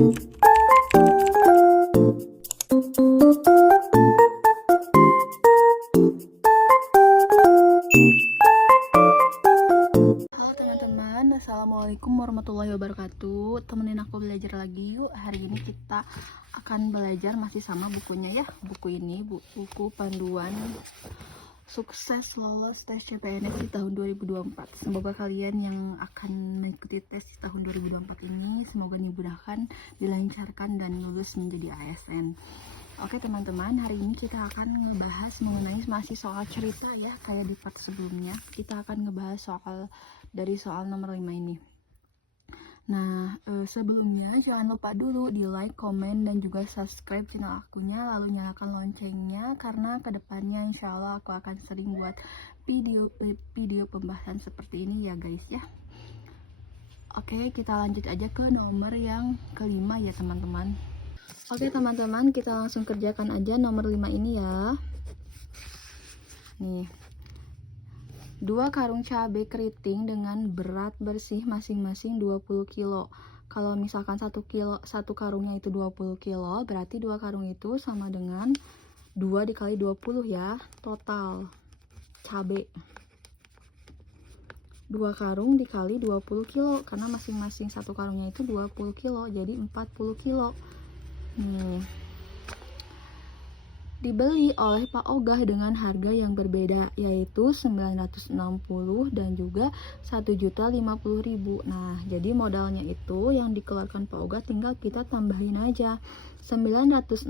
teman-teman, assalamualaikum warahmatullahi wabarakatuh. Temenin aku belajar lagi yuk. Hari ini kita akan belajar masih sama bukunya ya. Buku ini buku panduan sukses lolos tes CPNS di tahun 2024. Semoga kalian yang akan mengikuti tes di tahun 2024 ini semoga dimudahkan, dilancarkan dan lulus menjadi ASN. Oke teman-teman, hari ini kita akan ngebahas mengenai masih soal cerita ya, kayak di part sebelumnya. Kita akan ngebahas soal nomor 5 ini. Nah, sebelumnya jangan lupa dulu di like, komen, dan juga subscribe channel akunya, lalu nyalakan loncengnya, karena kedepannya insya Allah aku akan sering buat video pembahasan seperti ini ya guys ya. Oke, kita lanjut aja ke nomor yang kelima ya teman-teman. Oke teman-teman, kita langsung kerjakan aja nomor 5 ini ya. Nih, 2 karung cabai keriting dengan berat bersih masing-masing 20 kilo. Kalau misalkan 1 karungnya itu 20 kilo, berarti 2 karung itu sama dengan 2 dikali 20 ya, total cabai. 2 karung dikali 20 kilo, karena masing-masing 1 karungnya itu 20 kilo, jadi 40 kilo. Nih, dibeli oleh Pak Ogah dengan harga yang berbeda, yaitu 960 dan juga 1.050.000. Nah, jadi modalnya itu yang dikeluarkan Pak Ogah tinggal kita tambahin aja. 960.000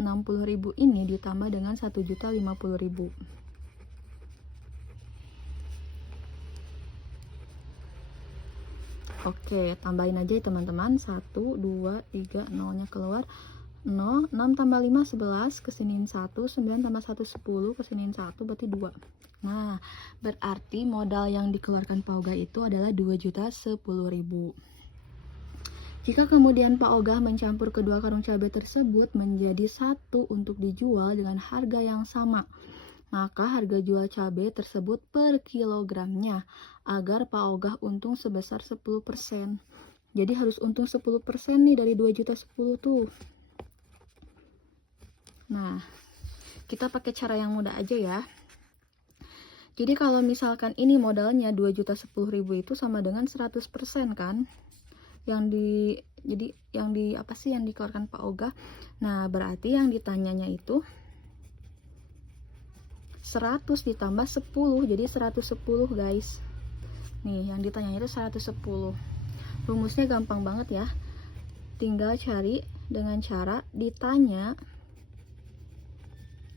ini ditambah dengan 1.050.000. Oke, tambahin aja ya teman-teman. 1, 2, 3, 0-nya keluar. 0, 6 tambah 5, 11, kesiniin 1, 9 tambah 1, 10, kesiniin 1, berarti 2. Nah, berarti modal yang dikeluarkan Pak Ogah itu adalah 2.010.000. Jika kemudian Pak Ogah mencampur kedua karung cabai tersebut menjadi satu untuk dijual dengan harga yang sama, maka harga jual cabai tersebut per kilogramnya agar Pak Ogah untung sebesar 10%. Jadi harus untung 10% nih dari 2.010.000 tuh. Nah, kita pakai cara yang mudah aja ya. Jadi kalau misalkan ini modalnya 2.010.000 itu sama dengan 100% kan? Yang dikeluarkan Pak Ogah. Nah, berarti yang ditanyanya itu 100 ditambah 10, jadi 110 guys. Nih, yang ditanyanya itu 110. Rumusnya gampang banget ya. Tinggal cari dengan cara ditanya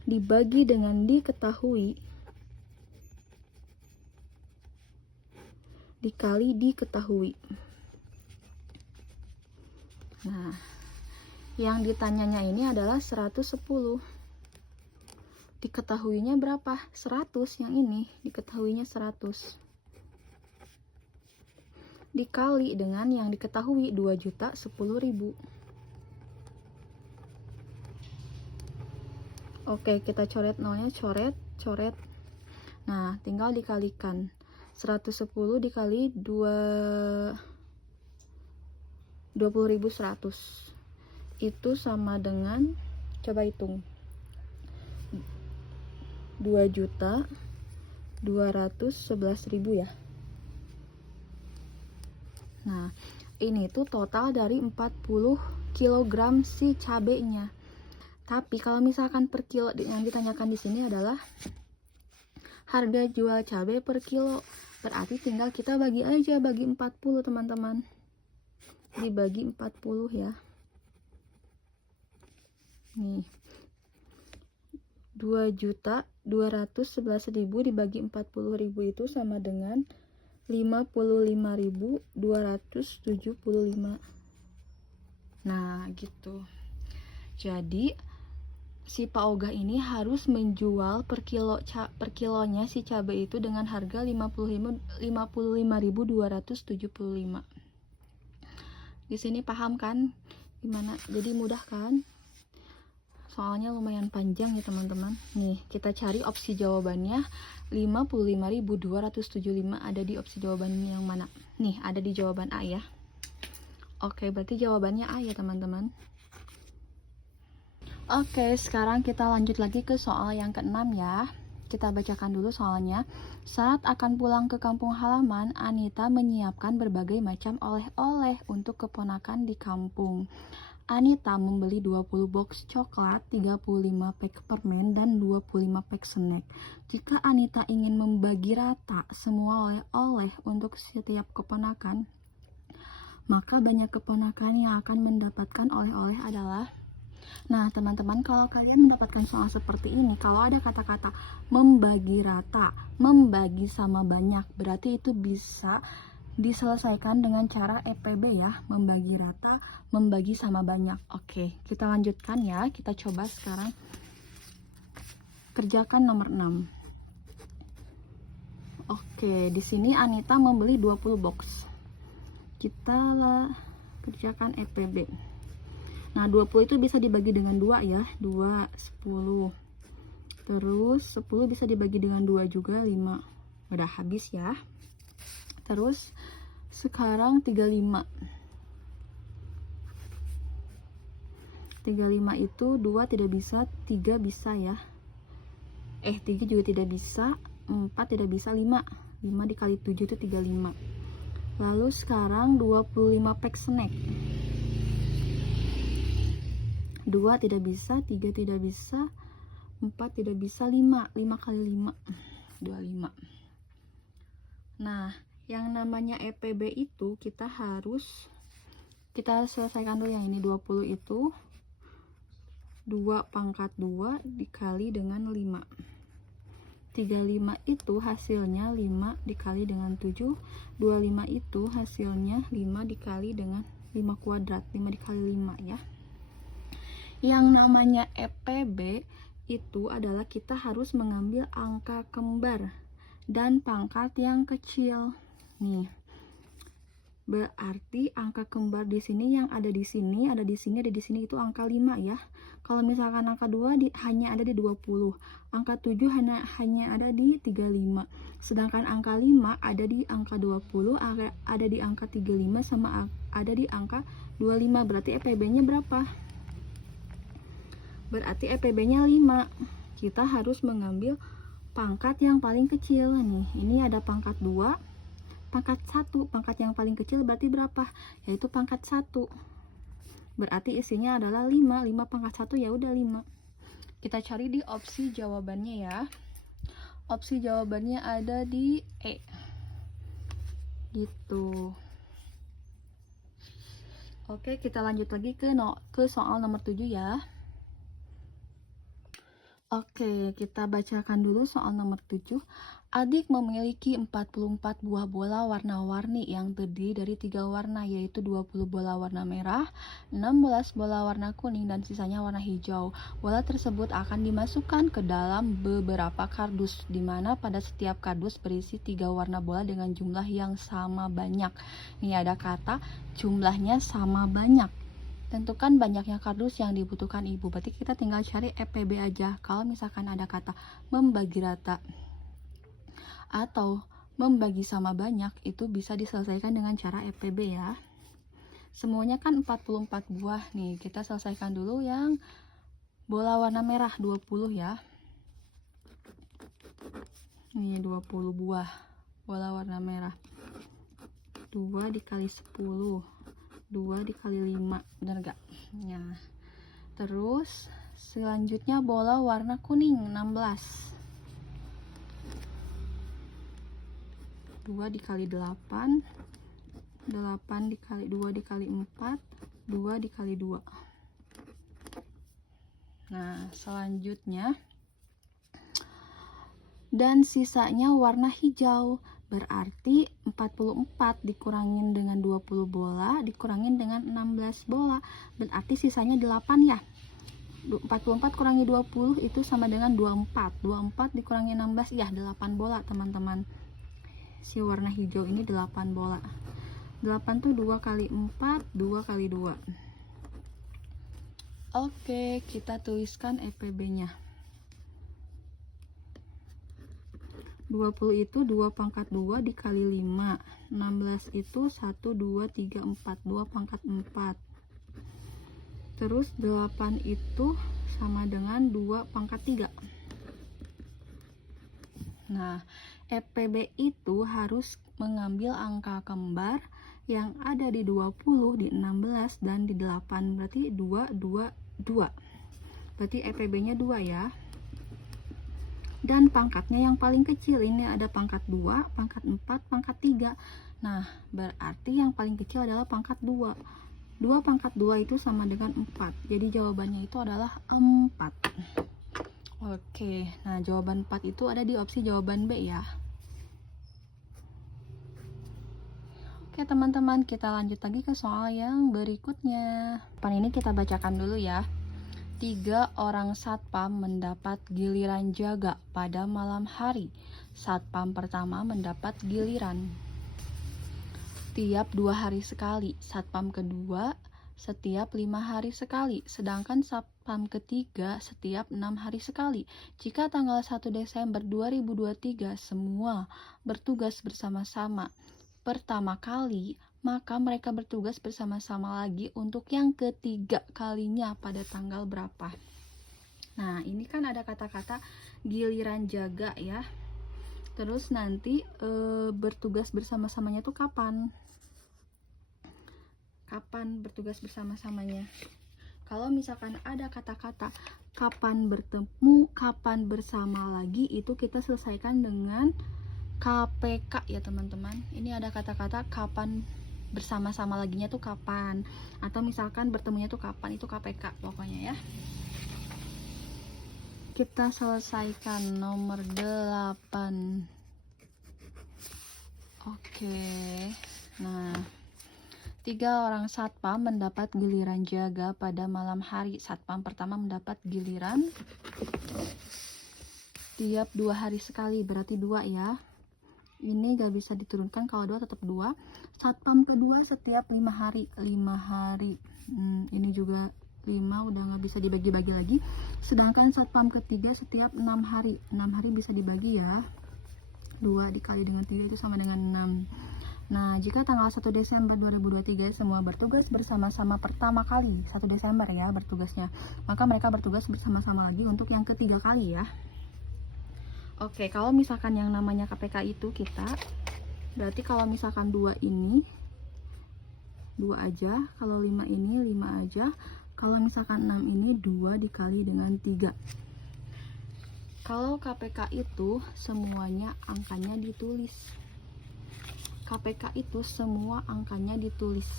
dibagi dengan diketahui dikali diketahui. Nah, yang ditanyanya ini adalah 110. Diketahuinya berapa? 100. Yang ini diketahuinya 100. Dikali dengan yang diketahui 2.010.000. Oke, kita coret nolnya, coret. Nah, tinggal dikalikan. 110 dikali 20.100. Itu sama dengan, coba hitung. 2.211.000 ya. Nah, ini tuh total dari 40 kg si cabenya. Tapi kalau misalkan per kilo yang ditanyakan di sini adalah harga jual cabai per kilo, berarti tinggal kita bagi aja, bagi 40 teman-teman. Dibagi 40 ya. Nih. 2.211.000 dibagi 40.000 itu sama dengan 55.275. Nah, gitu. Jadi si Pak Ogah ini harus menjual per kilonya si cabai itu dengan harga 55.275. Di sini paham kan gimana? Jadi mudah kan? Soalnya lumayan panjang ya teman-teman. Nih, kita cari opsi jawabannya. 55.275 ada di opsi jawaban yang mana? Nih, ada di jawaban A ya. Oke, berarti jawabannya A ya teman-teman. Oke, sekarang kita lanjut lagi ke soal yang keenam ya. Kita bacakan dulu soalnya. Saat akan pulang ke kampung halaman, Anita menyiapkan berbagai macam oleh-oleh untuk keponakan di kampung. Anita membeli 20 box coklat, 35 pack permen, dan 25 pack snack. Jika Anita ingin membagi rata semua oleh-oleh untuk setiap keponakan, maka banyak keponakan yang akan mendapatkan oleh-oleh adalah... Nah, teman-teman, kalau kalian mendapatkan soal seperti ini, kalau ada kata-kata membagi rata, membagi sama banyak, berarti itu bisa diselesaikan dengan cara EPB ya, membagi rata, membagi sama banyak. Oke, kita lanjutkan ya. Kita coba sekarang kerjakan nomor 6. Oke, di sini Anita membeli 20 box. Kita kerjakan EPB. Nah, 20 itu bisa dibagi dengan 2 ya. 2, 10. Terus 10 bisa dibagi dengan 2 juga, 5. Udah habis ya. Terus sekarang 35. 35 itu 2 tidak bisa, 3 bisa ya. 3 juga tidak bisa, 4 tidak bisa, 5. 5 dikali 7 itu 35. Lalu sekarang 25 pack snack. 2 tidak bisa, 3 tidak bisa, 4 tidak bisa, 5. 5 kali 5, 25. Nah, yang namanya EPB itu kita selesaikan dulu yang ini. 20 itu 2 pangkat 2 dikali dengan 5. 35 itu hasilnya 5 dikali dengan 7. 25 itu hasilnya 5 dikali dengan 5 kuadrat. 5 dikali 5 ya. Yang namanya EPB itu adalah kita harus mengambil angka kembar dan pangkat yang kecil. Nih. Berarti angka kembar di sini yang ada di sini, ada di sini, ada di sini itu angka 5 ya. Kalau misalkan angka 2 hanya ada di 20. Angka 7 hanya ada di 35. Sedangkan angka 5 ada di angka 20, ada di angka 35 sama ada di angka 25. Berarti EPB-nya berapa? Berarti EPB-nya 5. Kita harus mengambil pangkat yang paling kecil nih. Ini ada pangkat 2, pangkat 1. Pangkat yang paling kecil berarti berapa? Yaitu pangkat 1. Berarti isinya adalah 5. 5 pangkat 1 ya udah 5. Kita cari di opsi jawabannya ya. Opsi jawabannya ada di E. Gitu. Oke, kita lanjut lagi ke soal nomor 7 ya. Oke, kita bacakan dulu soal nomor 7. Adik memiliki 44 buah bola warna-warni yang terdiri dari 3 warna, yaitu 20 bola warna merah, 16 bola warna kuning, dan sisanya warna hijau. Bola tersebut akan dimasukkan ke dalam beberapa kardus, di mana pada setiap kardus berisi 3 warna bola dengan jumlah yang sama banyak. Ini ada kata jumlahnya sama banyak. Tentukan banyaknya kardus yang dibutuhkan ibu. Berarti kita tinggal cari EPB aja. Kalau misalkan ada kata membagi rata atau membagi sama banyak, itu bisa diselesaikan dengan cara EPB ya. Semuanya kan 44 buah nih. Kita selesaikan dulu yang bola warna merah 20 ya. Ini 20 buah bola warna merah. 2 dikali 10. 2 dikali 5, bener gak? Ya. Terus selanjutnya bola warna kuning 16. 2 dikali 8. 8 dikali 2 dikali 4. 2 dikali 2. Nah, selanjutnya dan sisanya warna hijau. Berarti 44 dikurangin dengan 20 bola dikurangin dengan 16 bola. Berarti sisanya 8 ya. 44 kurangi 20 itu sama dengan 24. 24 dikurangi 16 ya 8 bola teman-teman. Si warna hijau ini 8 bola. 8 tuh 2 kali 4, 2 kali 2. Oke, kita tuliskan EPB-nya. 20 itu 2 pangkat 2 dikali 5. 16 itu 1, 2, 3, 4. 2 pangkat 4. Terus 8 itu sama dengan 2 pangkat 3. Nah, EPB itu harus mengambil angka kembar yang ada di 20, di 16, dan di 8. Berarti 2, 2, 2. Berarti EPB-nya 2 ya. Dan pangkatnya yang paling kecil, ini ada pangkat 2, pangkat 4, pangkat 3. Nah, berarti yang paling kecil adalah pangkat 2. 2 pangkat 2 itu sama dengan 4. Jadi jawabannya itu adalah 4. Oke, nah jawaban 4 itu ada di opsi jawaban B ya. Oke teman-teman, kita lanjut lagi ke soal yang berikutnya. Ini kita bacakan dulu ya. 3 orang satpam mendapat giliran jaga pada malam hari. Satpam pertama mendapat giliran tiap 2 hari sekali. Satpam kedua setiap 5 hari sekali. Sedangkan satpam ketiga setiap 6 hari sekali. Jika tanggal 1 Desember 2023 semua bertugas bersama-sama pertama kali, maka mereka bertugas bersama-sama lagi untuk yang ketiga kalinya pada tanggal berapa. Nah, ini kan ada kata-kata giliran jaga ya. Terus nanti bertugas bersama-samanya tuh kapan? Kapan bertugas bersama-samanya? Kalau misalkan ada kata-kata kapan bertemu, kapan bersama lagi, itu kita selesaikan dengan KPK ya teman-teman. Ini ada kata-kata kapan bersama-sama laginya tuh kapan, atau misalkan bertemunya tuh kapan, itu KPK pokoknya ya. Kita selesaikan nomor 8. Oke. Nah, 3 orang satpam mendapat giliran jaga pada malam hari. Satpam pertama mendapat giliran tiap 2 hari sekali, berarti 2 ya. Ini gak bisa diturunkan, kalau 2 tetap 2. Satpam kedua setiap 5 hari. 5 hari. Ini juga 5, udah gak bisa dibagi-bagi lagi. Sedangkan satpam ketiga setiap 6 hari. 6 hari bisa dibagi ya. 2 dikali dengan 3 itu sama dengan 6. Nah, jika tanggal 1 Desember 2023 semua bertugas bersama-sama pertama kali, 1 Desember ya bertugasnya, maka mereka bertugas bersama-sama lagi untuk yang ketiga kali ya. Oke, kalau misalkan yang namanya KPK itu kita, berarti kalau misalkan 2 ini 2 aja, kalau 5 ini 5 aja, kalau misalkan 6 ini 2 dikali dengan 3. Kalau KPK itu semuanya angkanya ditulis. KPK itu semua angkanya ditulis.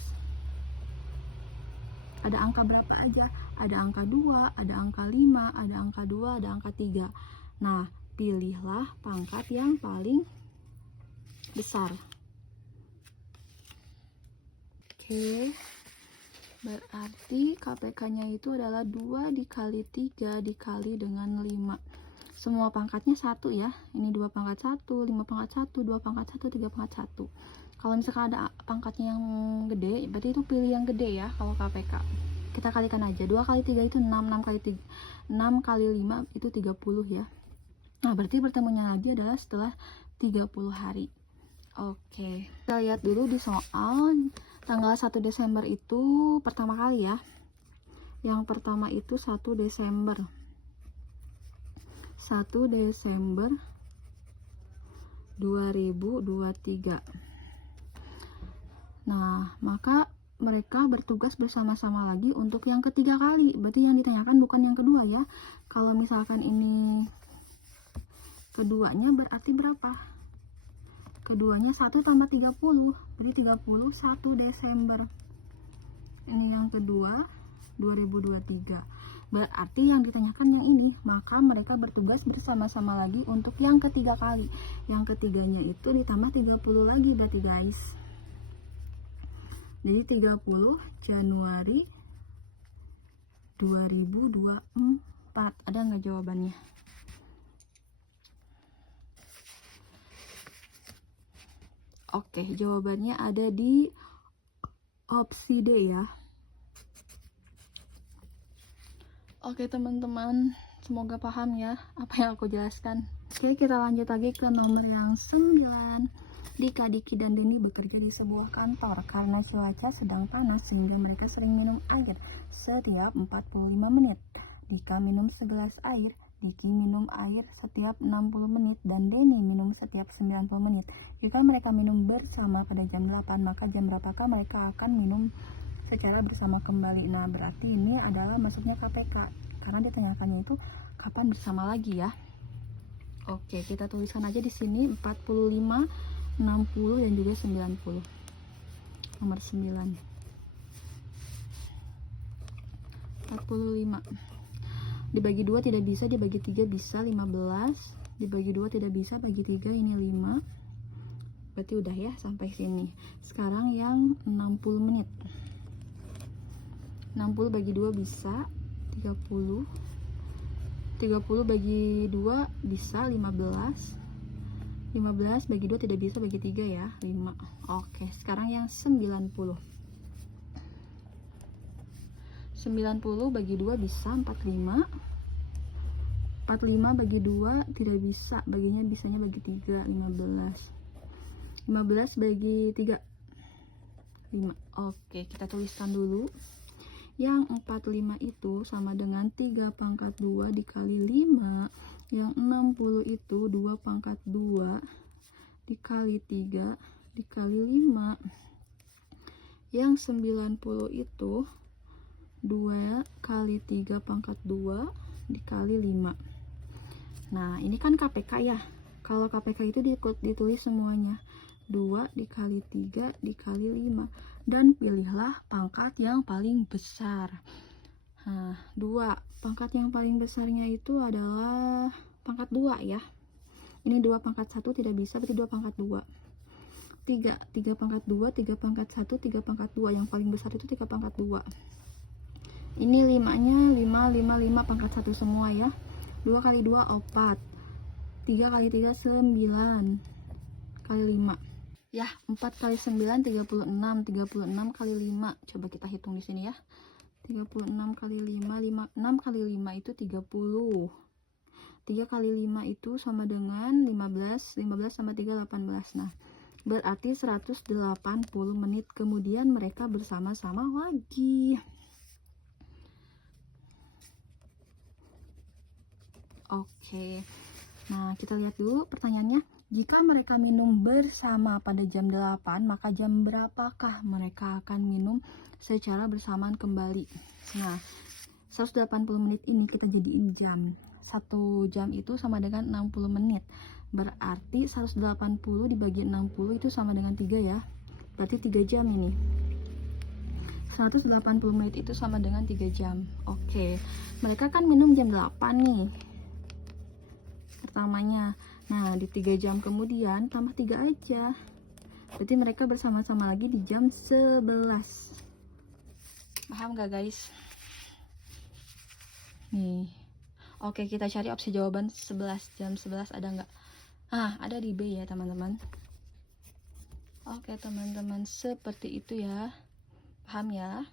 Ada angka berapa aja? Ada angka 2, ada angka 5, ada angka 2, ada angka 3. Nah, pilihlah pangkat yang paling besar. Oke, berarti KPK-nya itu adalah 2 dikali 3 dikali dengan 5. Semua pangkatnya 1 ya. Ini 2 pangkat 1, 5 pangkat 1, 2 pangkat 1, 3 pangkat 1. Kalau misalkan ada pangkatnya yang gede, berarti itu pilih yang gede ya kalau KPK. Kita kalikan aja. 2 kali 3 itu 6, 6 kali 3, 6 kali 5 itu 30 ya. Nah, berarti bertemunya lagi adalah setelah 30 hari. Oke, kita lihat dulu di soal. Tanggal 1 Desember itu pertama kali ya. Yang pertama itu 1 Desember. 1 Desember 2023. Nah, maka mereka bertugas bersama-sama lagi untuk yang ketiga kali. Berarti yang ditanyakan bukan yang kedua ya. Kalau misalkan ini keduanya berarti berapa? Keduanya 1 tambah 30. Berarti 30 1 Desember. Ini yang kedua 2023. Berarti yang ditanyakan yang ini. Maka mereka bertugas bersama-sama lagi untuk yang ketiga kali. Yang ketiganya itu ditambah 30 lagi berarti guys. Jadi 30 Januari 2024. Ada nggak jawabannya? Oke, jawabannya ada di opsi D ya. Oke teman-teman, Semoga paham ya apa yang aku jelaskan. Oke, kita lanjut lagi ke nomor yang 9. Dika, Diki, dan Deni bekerja di sebuah kantor. Karena cuaca sedang panas sehingga mereka sering minum air setiap 45 menit. Dika minum segelas air, Diki minum air setiap 60 menit, dan Deni minum setiap 90 menit. Jika mereka minum bersama pada jam 8, maka jam berapakah mereka akan minum secara bersama kembali? Nah, berarti ini adalah maksudnya KPK, karena ditanyakannya itu kapan bersama lagi ya. Oke, kita tuliskan aja di sini 45, 60, dan juga 90. Nomor 9. 45. Dibagi 2 tidak bisa, dibagi 3 bisa. 15. Dibagi 2 tidak bisa, bagi 3 ini 5. Berarti udah ya sampai sini. Sekarang yang 60 menit. 60 bagi 2 bisa 30. 30 bagi 2 bisa 15. 15 bagi 2 tidak bisa, bagi 3 ya 5. Oke, sekarang yang 90. 90 bagi 2 bisa 45. 45 bagi 2 tidak bisa, bisanya bagi 3. 15. 15 bagi 3 5. Oke, kita tuliskan dulu. Yang 45 itu sama dengan 3 pangkat 2 dikali 5. Yang 60 itu 2 pangkat 2 dikali 3 dikali 5. Yang 90 itu 2 kali 3 pangkat 2 dikali 5. Nah, ini kan KPK ya. Kalau KPK itu ditulis semuanya. 2 dikali 3 dikali 5. Dan pilihlah pangkat yang paling besar. Nah, 2. Pangkat yang paling besarnya itu adalah pangkat 2 ya. Ini 2 pangkat 1 tidak bisa, berarti 2 pangkat 2. 3 pangkat 2, 3 pangkat 1, 3 pangkat 2. Yang paling besar itu 3 pangkat 2. Ini 5-nya 5 pangkat 1 semua ya. 2 kali 2 4. 3 kali 3 9 kali 5. Ya, 4 kali 9 36. 36 kali 5. Coba kita hitung di sini ya. 36 kali 5, 6 kali 5 itu 30. 3 kali 5 itu sama dengan 15. 15 sama 3 18. Nah, berarti 180 menit kemudian mereka bersama-sama lagi. Oke. Nah, kita lihat dulu pertanyaannya. Jika mereka minum bersama pada jam 8, maka jam berapakah mereka akan minum secara bersamaan kembali? Nah, 180 menit ini kita jadiin jam. 1 jam itu sama dengan 60 menit. Berarti 180 dibagi 60 itu sama dengan 3 ya. Berarti 3 jam ini. 180 menit itu sama dengan 3 jam. Oke. Mereka kan minum jam 8 nih. Pertamanya. Nah, di 3 jam kemudian tambah 3 aja. Berarti mereka bersama-sama lagi di jam 11. Paham gak guys? Nih. Oke, kita cari opsi jawaban 11. Jam 11 ada nggak? Ah, ada di B ya teman-teman. Oke teman-teman, seperti itu ya. Paham ya?